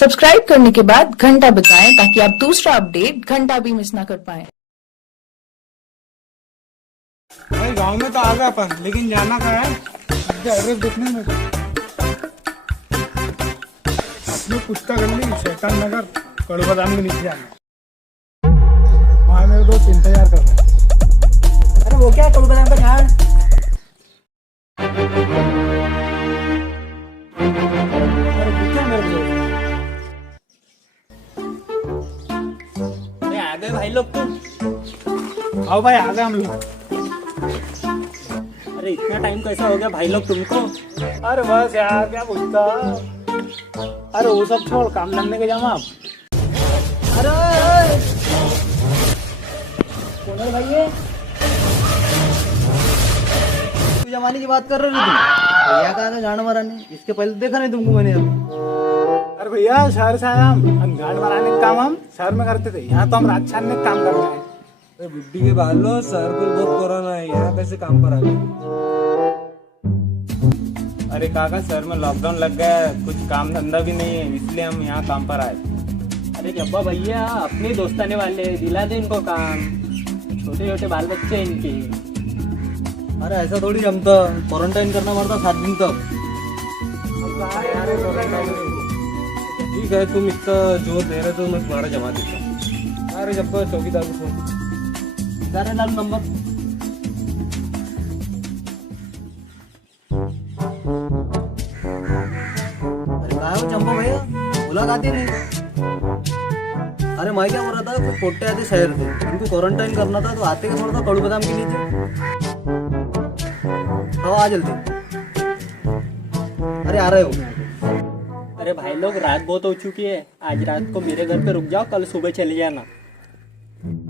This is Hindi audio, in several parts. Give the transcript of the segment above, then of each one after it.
सब्सक्राइब करने के बाद घंटा बजाएं ताकि आप दूसरा अपडेट घंटा भी मिस ना कर पाएं। भाई गांव में तो आ गए अपन, लेकिन जाना कहाँ है? एड्रेस देखने में अपने कुत्ता गली शैतान नगर कड़ू बादाम के नीचे जाना। वहाँ मेरे दोस्त इंतजार कर रहे हैं। अरे वो क्या कड़ू बादाम का झाड़? अरे पूछा मेरे दोस्त। अरे आ गए भाई लोग तुम। आओ भाई, आ गए हम लोग। अरे इतना टाइम कैसा हो गया भाई लोग तुमको? अरे बस यार, क्या पूछता। अरे वो सब छोड़, काम धंधे के जामा आप। अरे कौन है भाई ये? तू जमाने की बात कर रहे हो तुम? भैया कहा था गांड माराने, इसके पहले देखा नहीं तुमको मैंने अभी। अरे भैया, शहर से आया हम गाड़ माराने का काम हम शहर में करते थे। यहाँ तो हम रात छानने का काम करते हैं। अरे बुड्ढी के बाल लो, शहर को बहुत कोरोना है, यहाँ कैसे काम पर आ गए? अरे काका, शहर में लॉकडाउन लग गया है, कुछ काम धंधा भी नहीं है, इसलिए हम यहाँ काम पर आए। अरे जब्बा भैया अपने दोस्ताने वाले, दिला दे इनको काम, छोटे छोटे बाल बच्चे हैं इनके। अरे ऐसा थोड़ी जमता, क्वारंटाइन करना पड़ता 7 दिन तक। ठीक है, तुम इतना जोर दे रहे तो मैं तुम्हारा जमा देता हूँ। अरे जब चौकीदार को फोन लाल नंबर। अरे कहा हो चंपा भैया, मुलाकात ही नहीं। अरे मैं क्या बोल रहा था, कुछ पोटे आते शहर से, इनको क्वारंटाइन करना था तो आते का थोड़ा सा कड़ू बादाम के नीचे। हाँ आ जल्दी। अरे आ रहे हो? अरे भाई लोग, रात बहुत हो चुकी है, आज रात को मेरे घर पे रुक जाओ, कल सुबह चले जाना।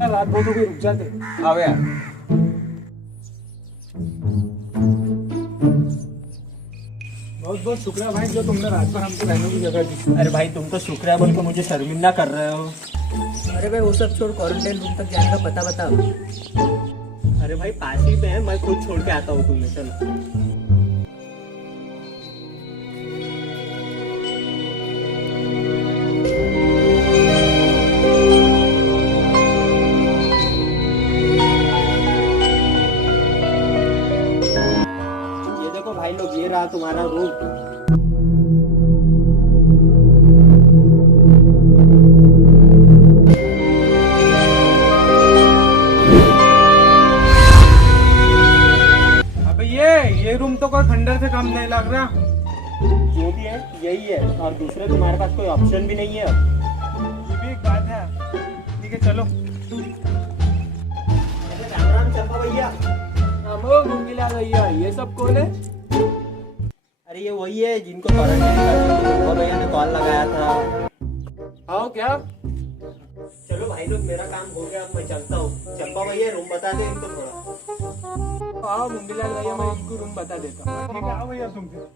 रात को तो कोई रुक जाते। आओ यार। बहुत बहुत शुक्रिया भाई, जो तुमने रात भर हमको रहने की जगह दी। अरे भाई तुम तो शुक्रिया बोल के मुझे शर्मिंदा कर रहे हो। अरे भाई वो सब छोड़, क्वारंटाइन रूम तक जाने का पता बता। अरे भाई पास ही में है, मैं खुद छोड़ के आता हूँ तुम्हें, चलो। ये देखो भाई लोग, ये रहा तुम्हारा रूम। ये रूम तो कोई खंडर से कम नहीं लग रहा। जो भी है यही है, और दूसरे तुम्हारे पास कोई ऑप्शन भी नहीं है अब। ये भी एक बात है। ठीक है चलो। राम राम चंपा भैया। भैया, ये सब कौन है? अरे ये वही है जिनको क्वारंटाइन करने के लिए चंपा भैया ने कॉल लगाया था। आओ क्या? चलो भाई लोग, मेरा काम हो गया, अब मैं चलता हूँ। चंपा भैया रूम बता दे इनको थोड़ा। आओ मुंगीलाल भैया, मैं इनको रूम बता देता हूँ। ठीक है, आओ भैया तुम फिर।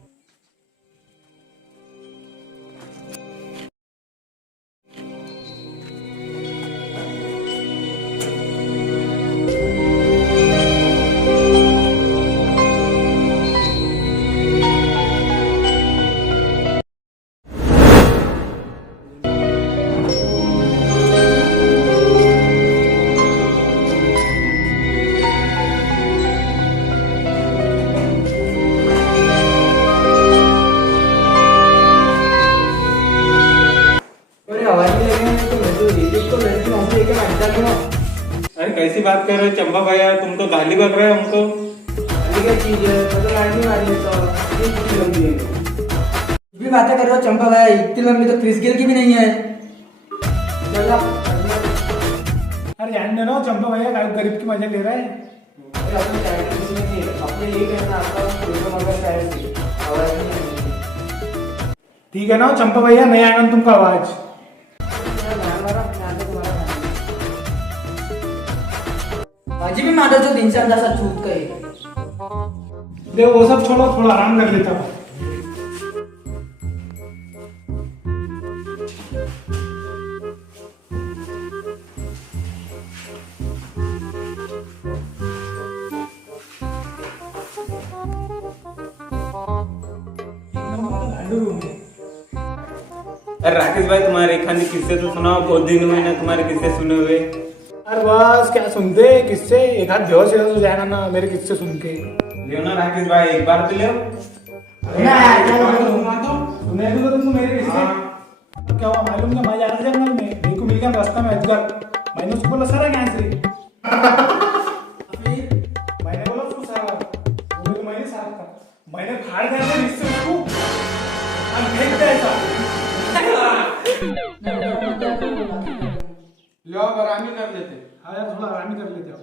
अरे कैसी बात कर रहे हो चंपा भैया, तुम तो गाली बक रहे हो हमको। भी बातें कर रहे हो चंपा भाई, इतनी लंबी तो क्रिस गेल की भी नहीं है। अरे जान दे ना, चंपा भैया गरीब की मजा ले रहा है। ठीक है ना चंपा भैया, नहीं आएगा तुमको आवाज। अजी भी मादर जो 3-4 छूट गए। देखो वो सब छोड़ो, थोड़ा आराम कर लेता हूँ। अरे राकेश भाई तुम्हारे एक खानी किस्से तो सुनाओ, बहुत दिन हुए ना तुम्हारे किस्से सुने हुए। अरे बस क्या सुनते किससे, एक हाथ बेहोश हो जाएगा ना मेरे किससे सुन के। लियो ना राकेश भाई, एक बार तो लियो। सुने भी तो तुम मेरे किससे। क्या हुआ मालूम क्या, मैं जा रहा था जंगल में, मेरे को मिल गया रास्ता में अजगर। मैंने उसको बोला सर यहाँ से, मैंने बोला उसको सर, बोले तो मैंने साफ कहा, मैंने फाड़ दिया था इससे उसको और फेंक दिया ऐसा। लो अब आराम ही कर लेते। हाँ यार थोड़ा आराम ही कर लेते हो।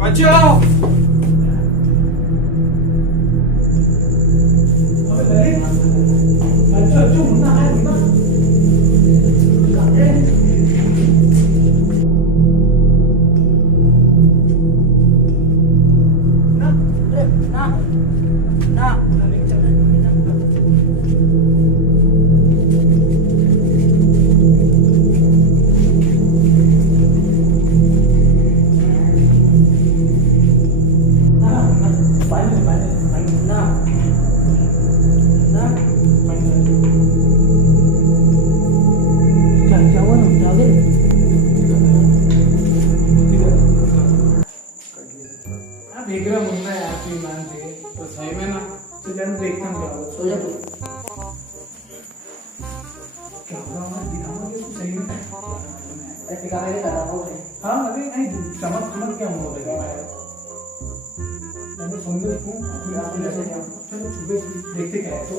बचाओ। बेगरा मुन्ना यार तू ईमान से तो सही में ना। तो जन देखता हूँ क्या होगा। सो जा तू। क्या होगा हमारे दिखाऊंगा कि तू सही में। अरे दिखा मेरे कर रहा हूँ मैं। हाँ अरे नहीं समझ समझ क्या हुआ बेटा मैंने सुन ली उसको अपनी आप चलो छुपे देखते क्या है तो।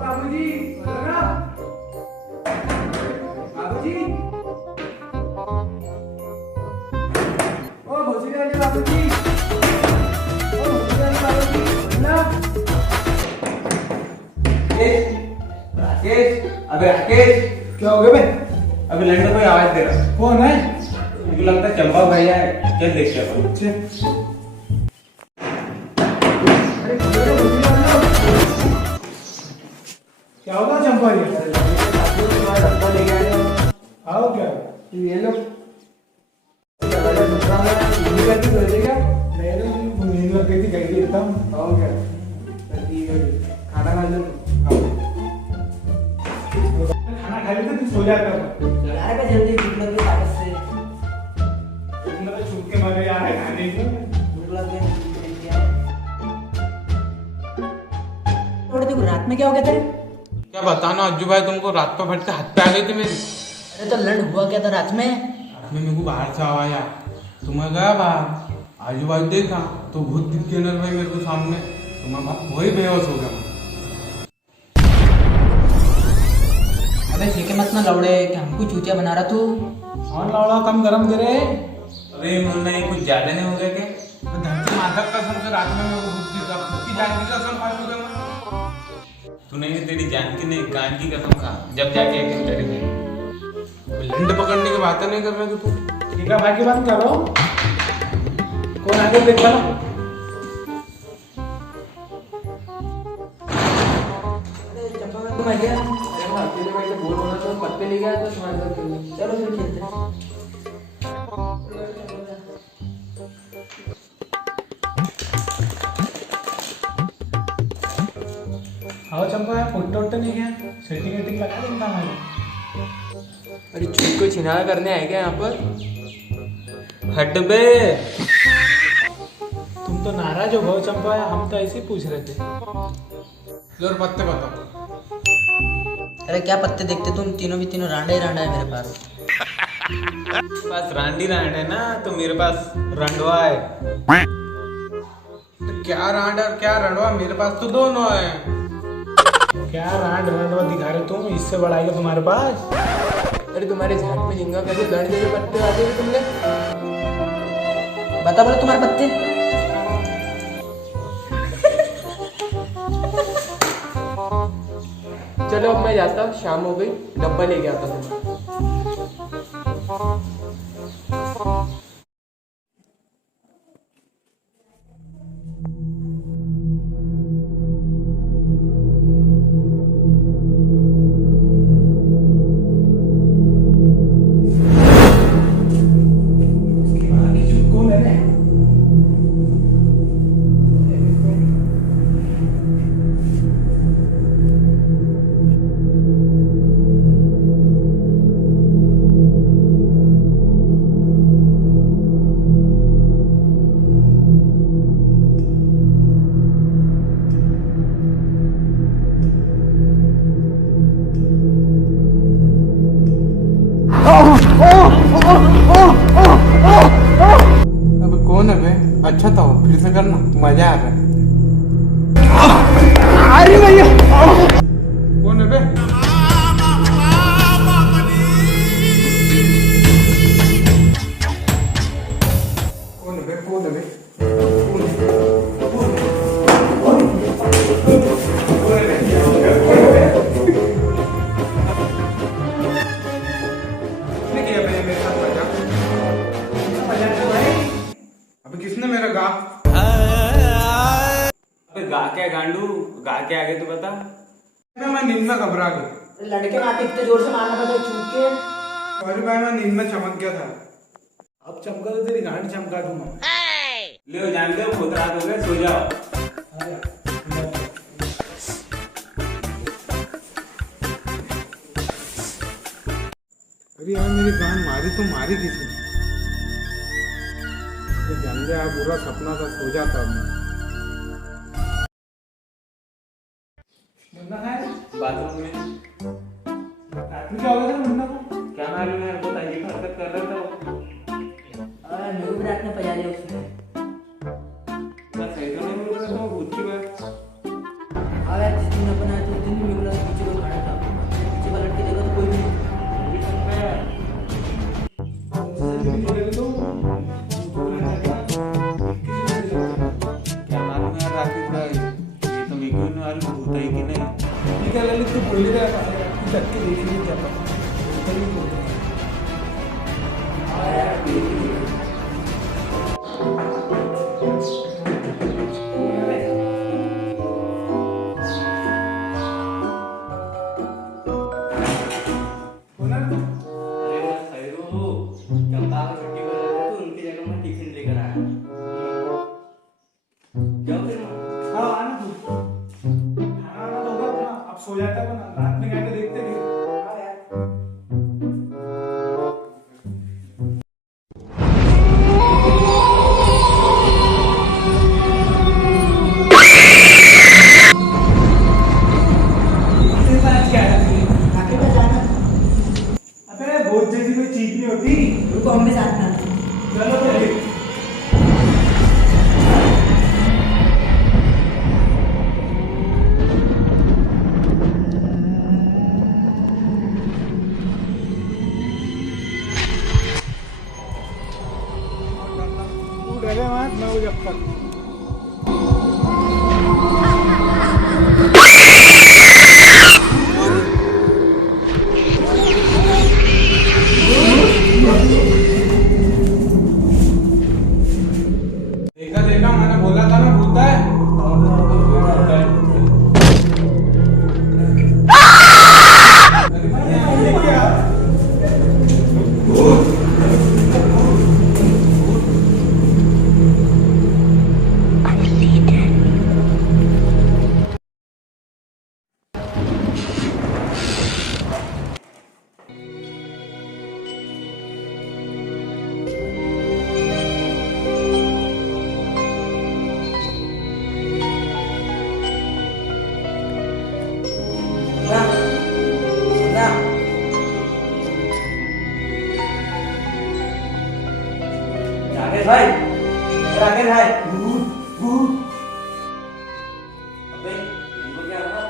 बाबूजी बाबूजी ओ भोसड़ी वाले बाबूजी, ओ भोसड़ी वाले बाबूजी ना। राकेश, अबे राकेश, क्या हो गया बे? अबे लंडन कोई आवाज दे रहा है। कौन है? मुझे लगता है चंपा भैया है, चल देखते हैं। अरे क्या होगा चंपा जी? डब्बा ले गया आओ क्या? ये लोग दूसरा में टीवी करके दे देगा। नहीं रे नींद लग गई थी गई थी एकदम। आओ क्या ठीक है खाना खा लो। खाना खा लेते तू सो जा कर। यार का जल्दी भूख लग गई ताकत से। तुमने तो छूट के मारे यार है खाने को। भूख लग गई थोड़ी देखो रात में क्या हो गया तेरे? क्या बताना अज्जू भाई, तुमको रात पर फट के हाथ पे आ गई थी मेरी। अरे तो लड़ हुआ क्या था रात में? रात में मेरे को बाहर से आवाज आया तो मैं गया बाहर, आजू बाजू देखा तो भूत दिख गया नर भाई मेरे को सामने। तो मैं वही बेहोश हो गया। अबे सीखे मत ना लौड़े कि हमको चूतिया बना रहा तू। हाँ लावड़ा कम गरम दे रहे। अरे मुन्ना ये कुछ ज्यादा नहीं हो गया क्या? धरती माता कसम से रात में मेरे को भूत दिखा, खुद की जान की कसम खा चुका मैं। तूने तेरी जान की नहीं कान की कसम खा, जब जाके यकीन करेंगे। लंड पकड़ने की बातें नहीं कर रहे थे तू। ठीक है भाई की बात करो। कौन आगे देख वाला? अरे चंपा में तुम आ गया। अरे वो अकेले भाई से बोल रहा था पत्ते ले गया तो तुम्हारे साथ खेलने। चलो फिर खेलते हैं। हाँ चंपा फोटो नहीं गया सेटिंग वेटिंग लगा देना हमारे। अरे चूक को छिनाला करने आए क्या यहाँ पर? हट बे। तुम तो नाराज हो गए चंपा, हम तो ऐसे ही पूछ रहे थे। और पत्ते बताओ। अरे क्या पत्ते देखते तुम तीनों भी तीनों, रांडा ही रांडा है मेरे पास। पास रांडी रांड है ना, तो मेरे पास रंडवा है। तो क्या रांड और क्या रंडवा, मेरे पास तो दोनों है। क्या रांड रांडवा दिखा रहे तुम, इससे बढ़ाएगा तुम्हारे पास। अरे तुम्हारे झाड़ में झिंगा कैसे लड़ जैसे पत्ते आते थे तुमने? बता बोले तुम्हारे पत्ते। चलो अब मैं जाता हूँ, शाम हो गई, डब्बा लेके आता हूँ। कौन है? अब कौन है बे? अच्छा था, फिर से करना, मजा आ रहा है। कौन है बे? कौन है बे? कौन है बे? किसने किया बे मेरे साथ मजाक? अबे किसने मेरा गा? अबे गा क्या गांडू, गा के आगे तो बता। मैं नींद में घबरा गया। लड़के ना इतने जोर से मारना पड़ता है चूक के। सॉरी भाई, मैं नींद में चमक गया था। अब चमका तो तेरी गांड चमका दूंगा। ले जान दो, बहुत रात हो गए, सो जाओ। अरे यार मेरी गांड मारी तो मारी किसी ने। ये जान गया, बुरा सपना था, सो जाता मैं। मुन्ना है? बाथरूम में। रात में क्या हो गया था मुन्ना को? क्या मालूम है, बहुत अजीब हरकत कर रहा था वो। अरे मेरे को भी रात में पजा लिया उसने। बस सही तो नहीं बोल रहा था वो, भूत की बात। अब यार जिस दिन अपन आए थे उस दिन भी मेरे को पीछे कोई खड़ा था। पीछे पलट के देखा तो कोई भी नहीं। क्या मालूम यार, राकेश भाई, ये तो मेरे को नहीं मालूम भूत है कि नहीं। ठीक है ललित, तू बोल रहा है तू चट के देख लीजिए क्या पता। तो नहीं बोल रहा। बोला ना? अरे मैं खैरू हूँ, चंपा को छुट्टी कर रहा था तो उनकी जगह मैं टिफिन लेकर आया। जाओ फिर। हाँ आना तू। खाना वाना तो होगा अपना, अब सो जाता है अपना, रात में क्या देखते थे। हाँ यार। अबे बहुत जल्दी कोई चीज नहीं होती। रुको हम भी साथ में। चलो चलिए। भाई राकेश भाई अबे इनको क्या हुआ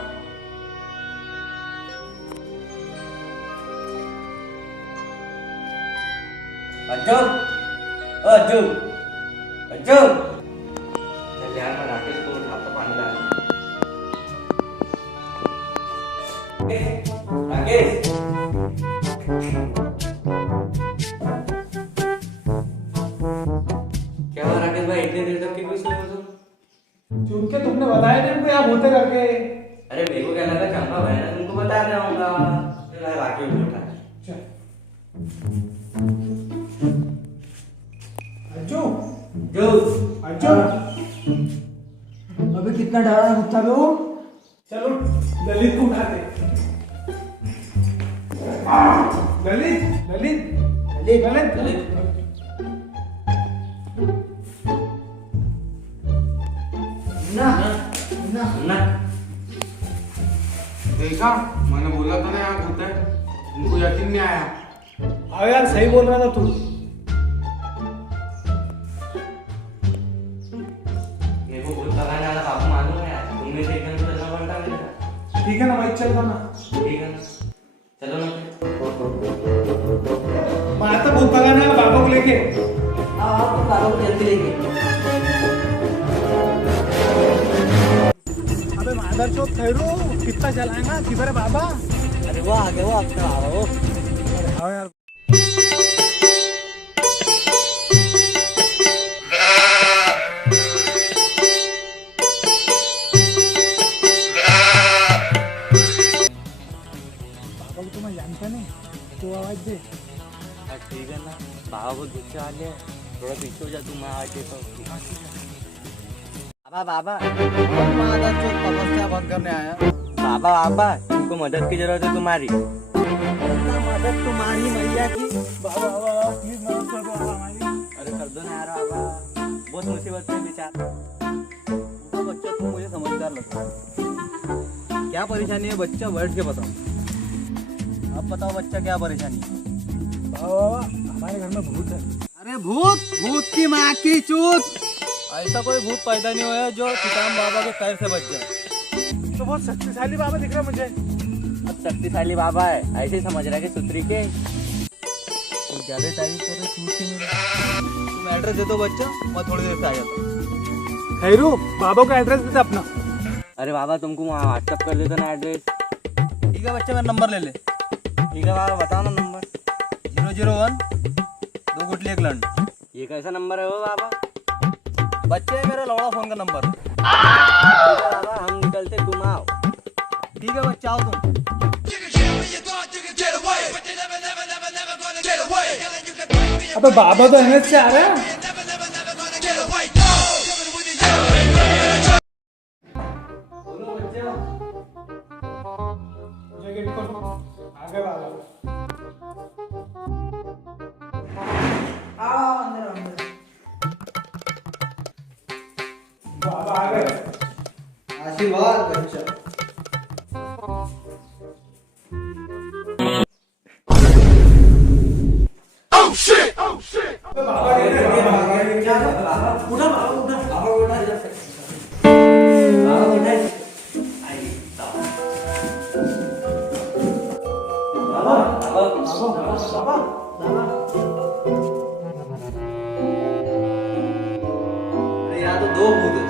अर्जुन अर्जुन अर्जुन चल यार मैं राकेश को उठाता पानी ला राकेश क्या हुआ राकेश भाई इतने देर तक क्यों सोए हो तुम चूक के तुमने बताया नहीं मुझे यहाँ होते करके। अरे मेरे को क्या लगा चंपा भाई ना तुमको बता रहा हूँ राकेश को उठा अज्जू जो अज्जू अबे कितना डरा है कुत्ता बे वो। चलो ललित को उठाते। ललित ललित ललित ललित ललित ना ना ना देखा मैंने बोला था ना यहाँ भूत है, उनको यकीन नहीं आया। हाँ यार सही बोल रहा था तू। मेरे को भूत लगाने वाला काबू मालूम है यार तुमने से एकदम चलना पड़ता मेरे साथ ठीक है ना भाई चल ना। ठीक है ना चलो ना मैं आता भूत भगाने वाला बाबा को लेके। आप बाबा को जल्दी लेके अबे मादर चौक खैरू कितना चलाएगा किधर है बाबा। अरे वो आ गया वो आपका आ रहा वो। अरे हाँ यार बाबा को तो मैं जानता नहीं तो आवाज दे। ठीक है ना बाबा को गुस्से आ गया थोड़ा पीछे हो जा तू मैं आवाज देता हूँ बाबा मादर चौक तपस्या बंद करने आया। बाबा बाबा तुमको मदद की जरूरत है तुम्हारी मदद तुम्हारी मैया की। बाबा बाबा प्लीज मदद कर दो बाबा हमारी। अरे कर दो ना यार बाबा बहुत मुसीबत में बेचार तो बच्चा तुम मुझे समझदार लगता है। क्या परेशानी है बच्चा बैठ के बताओ। अब बताओ बच्चा क्या परेशानी है। बाबा हमारे घर में भूत है। अरे भूत की माँ की चूत। ऐसा कोई भूत पैदा नहीं हुआ है जो किसान बाबा के पैर से बच जाए। तो बहुत शक्तिशाली बाबा दिख रहा है मुझे। अब शक्तिशाली बाबा है ऐसे ही समझ रहा है कि सुतरी के तो ज्यादा तारीफ कर रहे चूत की मेरी। तुम एड्रेस दे दो बच्चा मैं थोड़ी देर से आ जाता हूँ। खैरू बाबा का एड्रेस दे अपना। अरे बाबा तुमको वहाँ व्हाट्सअप कर देता ना एड्रेस ठीक है बच्चा मेरा नंबर ले ले। ठीक है बाबा बताओ ना नंबर 001 2 गुटली 1 लंड। ये कैसा नंबर है वो बाबा बच्चे है मेरा लौड़ा फोन का नंबर। ठीक है बाबा हम निकलते तुम आओ ठीक है बच्चा आओ तुम। अबे बाबा तो एनएच से आ रहा है। जगह निकलो आगे बाबा। बाबा आ गए। आशीर्वाद बच्चा। यहाँ तो 2 भूत है।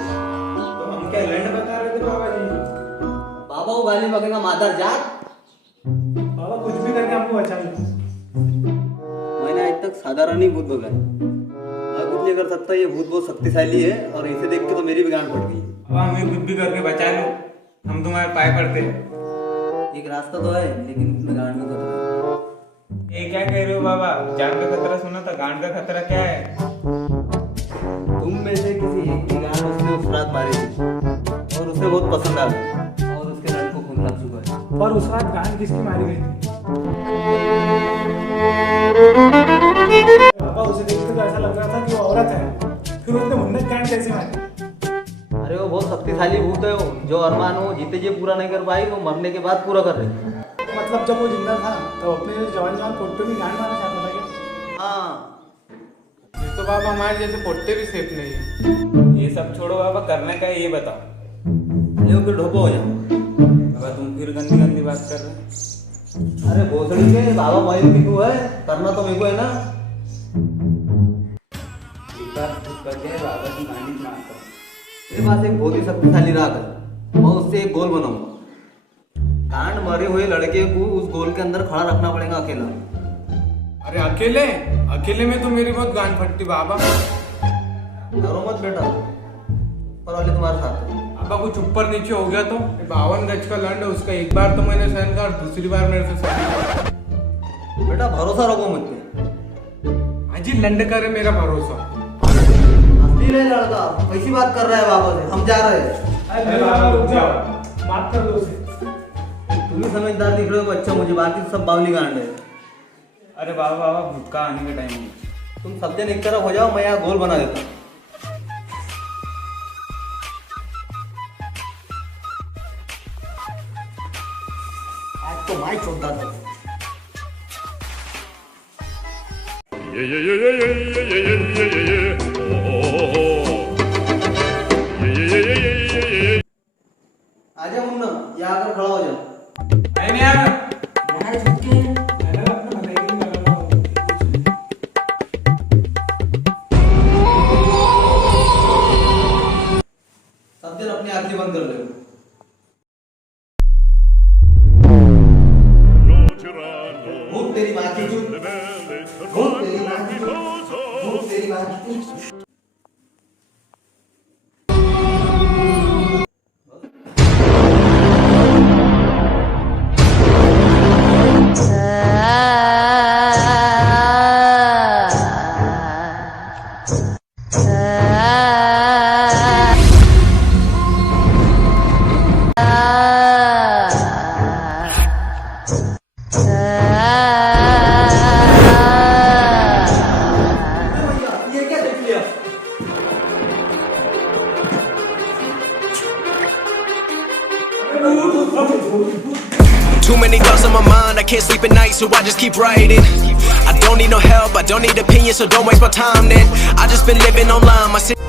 तो हम क्या लैंड बता रहे थे बाबा जी। बाबा को गाली बकेगा मादर जात। बाबा कुछ भी करके हमको बचा लो। मैंने आज तक साधारण ही भूत बगा है। मैं कुछ नहीं कर सकता। ये भूत बहुत शक्तिशाली है और इसे देख के तो मेरी भी गांड पड़ गई। अब हमें कुछ भी करके बचा लो, हम तुम्हारे पाए पड़ते हैं। एक रास्ता तो है लेकिन उसमें गांड में खतरा है। ये क्या कह रहे हो बाबा, जान का खतरा सुना था, गांड का खतरा क्या है? तुम में से किसी एक की गांड उसने उस रात मारी थी और उसे बहुत पसंद आ गई और उसके रण को खून लग चुका है। पर उस रात गांड किसकी मारी गई थी? बाबा उसे देख के तो ऐसा लग रहा था कि वो औरत है, फिर उसने मुन्नत गांड कैसे मारी? अरे वो बहुत शक्तिशाली भूत है। वो जो अरमान वो जीते जी पूरा नहीं कर पाई वो मरने के बाद पूरा कर रही। मतलब जब वो जिंदा था तो अपने जवान जवान कोटों की गांड मारना चाहता था क्या? हाँ फिर तो बाबा हमारे जैसे पोट्टे भी सेफ नहीं है। ये सब छोड़ो बाबा, करने का है ये बताओ। ले फिर ढोपो हो जाओ। बाबा तुम फिर गंदी गंदी बात कर रहे हो। अरे भोसड़ी के बाबा भाई भी तू है, करना तो मेरे को है ना। एक बार खुद कर दे बाबा की कहानी सुनाता हूँ। मेरे पास एक बहुत ही शक्तिशाली राग है, मैं उससे एक गोल बनाऊंगा। कांड मरे हुए लड़के को उस गोल के अंदर खड़ा रखना पड़ेगा अकेला। अरे अकेले अकेले में तो मेरी बहुत गांड फटती बाबा। डरो मत बेटा, पर वाले तुम्हारे साथ है। बाबा कुछ ऊपर नीचे हो गया तो 52 गज का लंड है उसका, एक बार तो मैंने सहन कर, दूसरी बार मेरे से सहन कर। बेटा भरोसा रखो मुझ पे। अजी लंड करे मेरा भरोसा। असली नहीं लड़का, कैसी बात कर रहा है बाबा से, हम जा रहे हैं। अरे बाबा रुक जाओ, माफ कर दो उसे। तुम ही समझदार दिख रहे हो बच्चा, मुझे बाकी सब बावली गांड है। अरे बाबा बाबा भूतका आने के टाइम में तुम सब जन एक तरफ हो जाओ, मैं यहाँ गोल बना देता हूँ। आज तो माइक छोड़ता था। आजा मुन्ना, यहाँ आकर खड़ा हो जा। नहीं यार सब जन अपनी आंखें बंद कर ले। भूत तेरी माँ की चूत, भूत तेरी माँ की चूत, भूत तेरी माँ की चूत। ये क्या देख लिया? Too many thoughts on my mind, I can't sleep at night, so I just keep writing. I don't need no help, I don't need opinions, so don't waste my time then. I just been living online, my city